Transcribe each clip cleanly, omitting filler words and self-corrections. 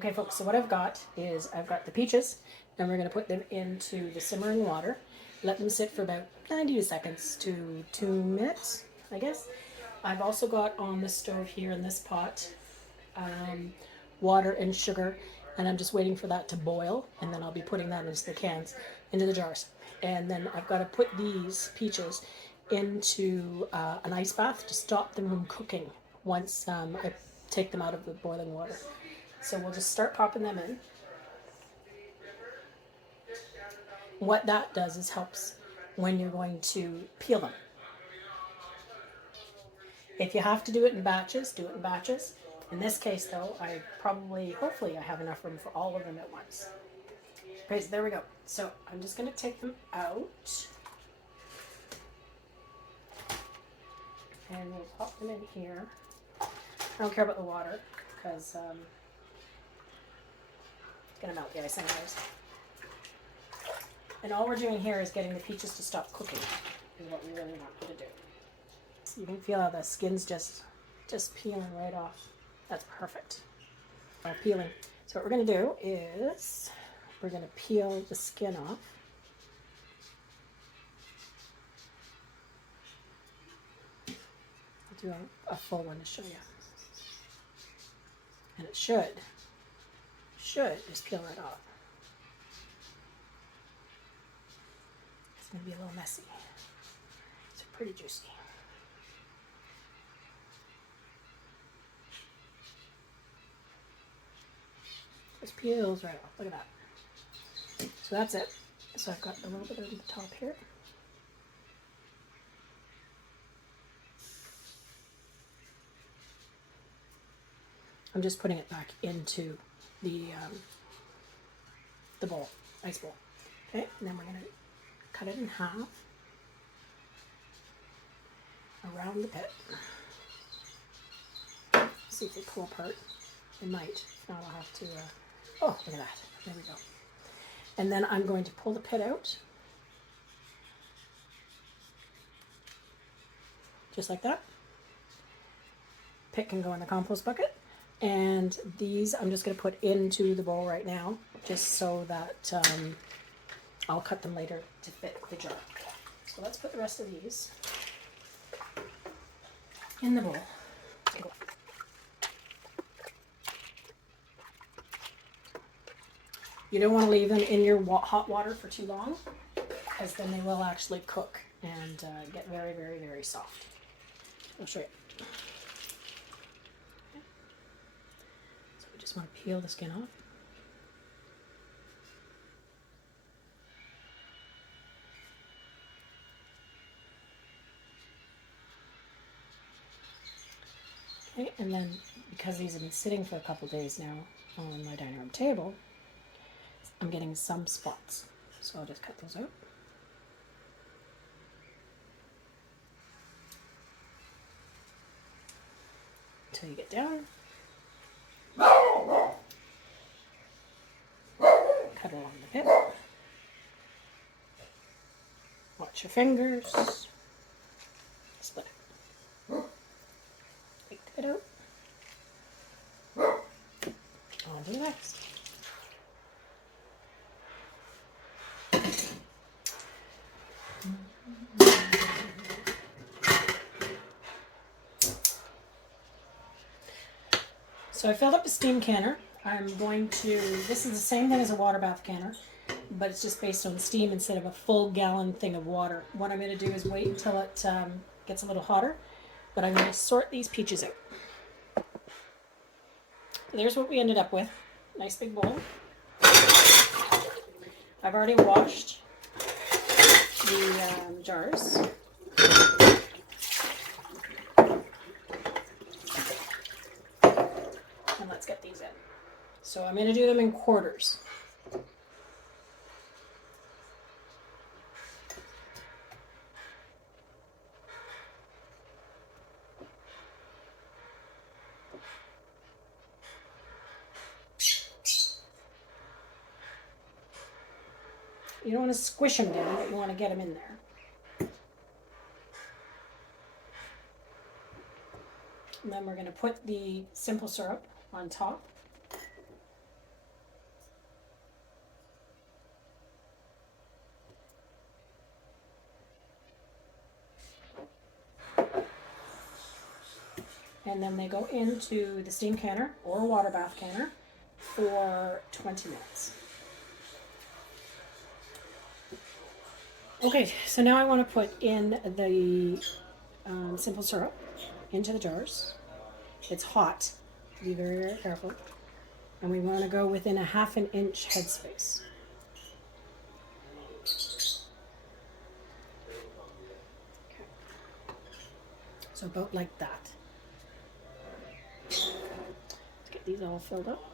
Okay folks, so what I've got is I've got the peaches and we're going to put them into the simmering water. Let them sit for about 90 seconds to 2 minutes, I guess. I've also got on the stove here in this pot water and sugar, and I'm just waiting for that to boil, and then I'll be putting that into the cans, into the jars. And then I've got to put these peaches into an ice bath to stop them from cooking once I take them out of the boiling water. So we'll just start popping them in. What that does is helps when you're going to peel them. If you have to do it in batches, do it in batches. In this case though, hopefully I have enough room for all of them at once. Okay, so there we go. So I'm just going to take them out. And we'll pop them in here. I don't care about the water because it's going to melt the ice anyways. And all we're doing here is getting the peaches to stop cooking is what we really want you to do. So you can feel how the skin's just peeling right off. That's perfect. All peeling. So what we're going to do is we're going to peel the skin off. I'll do a full one to show you. And it should just peel right off. It's going to be a little messy. It's pretty juicy. Just peels right off. Look at that. So that's it. So I've got a little bit on the top here. I'm just putting it back into the bowl, ice bowl. Okay, and then we're going to cut it in half around the pit. See if they pull apart. They might. If not, I'll have to. Oh, look at that. There we go. And then I'm going to pull the pit out. Just like that. Pit can go in the compost bucket. And these I'm just going to put into the bowl right now, just so that I'll cut them later to fit the jar. So let's put the rest of these in the bowl. You don't want to leave them in your hot water for too long, because then they will actually cook and get very, very, very soft. I'll show you. So we just want to peel the skin off. Okay, and then because these have been sitting for a couple days now on my dining room table, I'm getting some spots, so I'll just cut those out. Until you get down. Cut along the pit. Watch your fingers. Split it. Take the pit out. On to the next. So I filled up a steam canner. This is the same thing as a water bath canner, but it's just based on steam instead of a full gallon thing of water. What I'm going to do is wait until it gets a little hotter, but I'm going to sort these peaches out. So there's what we ended up with. Nice big bowl. I've already washed the jars. And let's get these in. So I'm going to do them in quarters. You don't want to squish them down, but you want to get them in there. And then we're going to put the simple syrup on top. and then they go into the steam canner or water bath canner for 20 minutes. Okay, so now I want to put in the simple syrup into the jars. It's hot, be very, very careful. And we want to go within a 1/2 inch headspace. Okay. So about like that. Let's get these all filled up.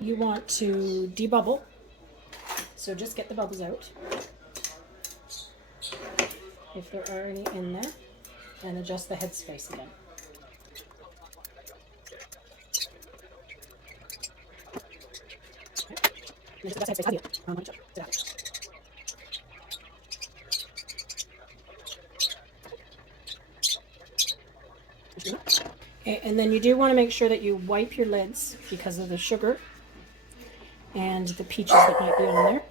You want to debubble, so just get the bubbles out if there are any in there, and adjust the headspace again. Okay, and then you do want to make sure that you wipe your lids because of the sugar and the peaches that might be on there.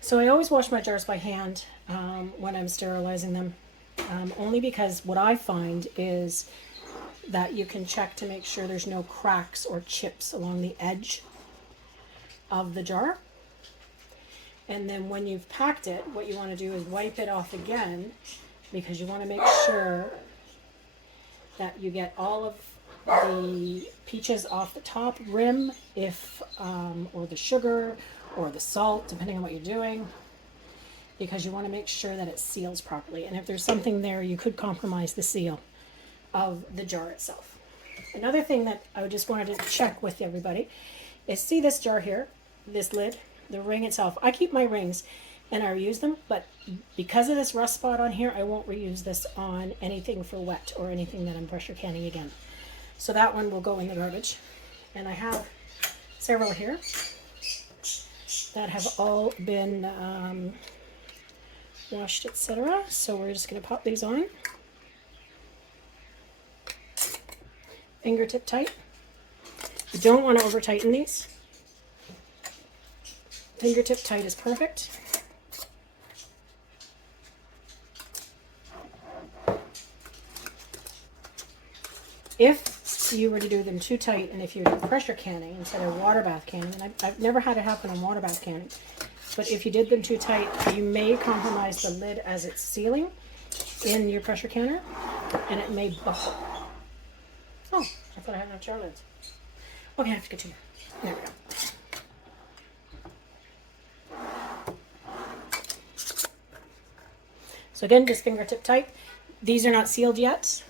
So I always wash my jars by hand when I'm sterilizing them, only because what I find is that you can check to make sure there's no cracks or chips along the edge of the jar. And then when you've packed it, what you want to do is wipe it off again, because you want to make sure that you get all of the peaches off the top rim, or the sugar or the salt, depending on what you're doing, because you want to make sure that it seals properly. And if there's something there, you could compromise the seal of the jar itself. Another thing that I just wanted to check with everybody is, see this jar here, this lid, the ring itself. I keep my rings and I reuse them, but because of this rust spot on here, I won't reuse this on anything for wet or anything that I'm pressure canning again. So that one will go in the garbage. And I have several here that have all been washed, etc. So we're just going to pop these on. Fingertip tight. You don't want to over tighten these. Fingertip tight is perfect. If you were to do them too tight, and if you're pressure canning instead of water bath canning, and I've never had it happen on water bath canning, but if you did them too tight, you may compromise the lid as it's sealing in your pressure canner, and it may buckle. Oh, I thought I had no jar lids. Okay, I have to get two more. There we go. So again, just fingertip tight. These are not sealed yet.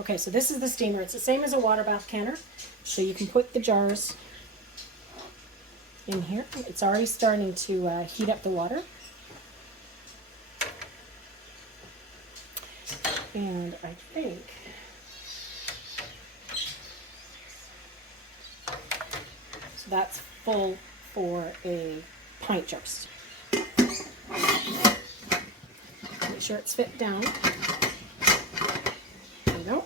Okay, so this is the steamer. It's the same as a water bath canner. So you can put the jars in here. It's already starting to heat up the water. And I think so that's full for a pint jar. Make sure it's fit down. There we go.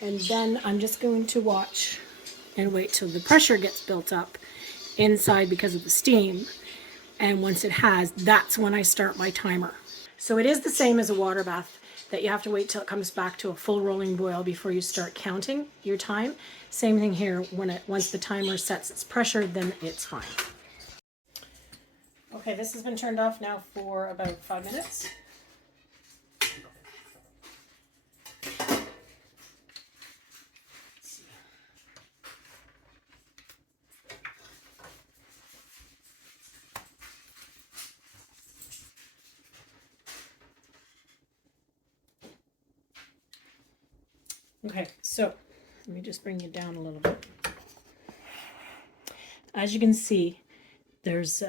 And then I'm just going to watch and wait till the pressure gets built up inside because of the steam. And once it has, that's when I start my timer. So it is the same as a water bath, that you have to wait till it comes back to a full rolling boil before you start counting your time. Same thing here, once the timer sets its pressure, then it's fine. Okay, this has been turned off now for about 5 minutes. Okay, so let me just bring you down a little bit. As you can see, there's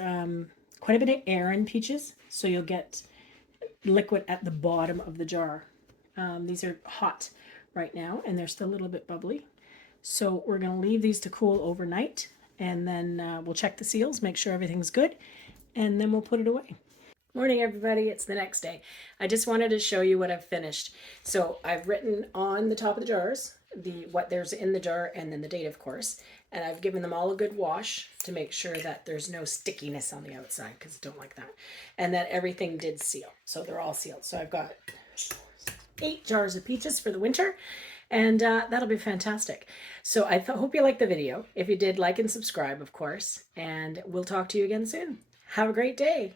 quite a bit of air in peaches, so you'll get liquid at the bottom of the jar. These are hot right now, and they're still a little bit bubbly. So we're going to leave these to cool overnight, and then we'll check the seals, make sure everything's good, and then we'll put it away. Morning, everybody. It's the next day. I just wanted to show you what I've finished. So I've written on the top of the jars what there's in the jar and then the date, of course. And I've given them all a good wash to make sure that there's no stickiness on the outside, because I don't like that. And that everything did seal. So they're all sealed. So I've got 8 jars of peaches for the winter, and that'll be fantastic. So I hope you liked the video. If you did, like and subscribe, of course. And we'll talk to you again soon. Have a great day.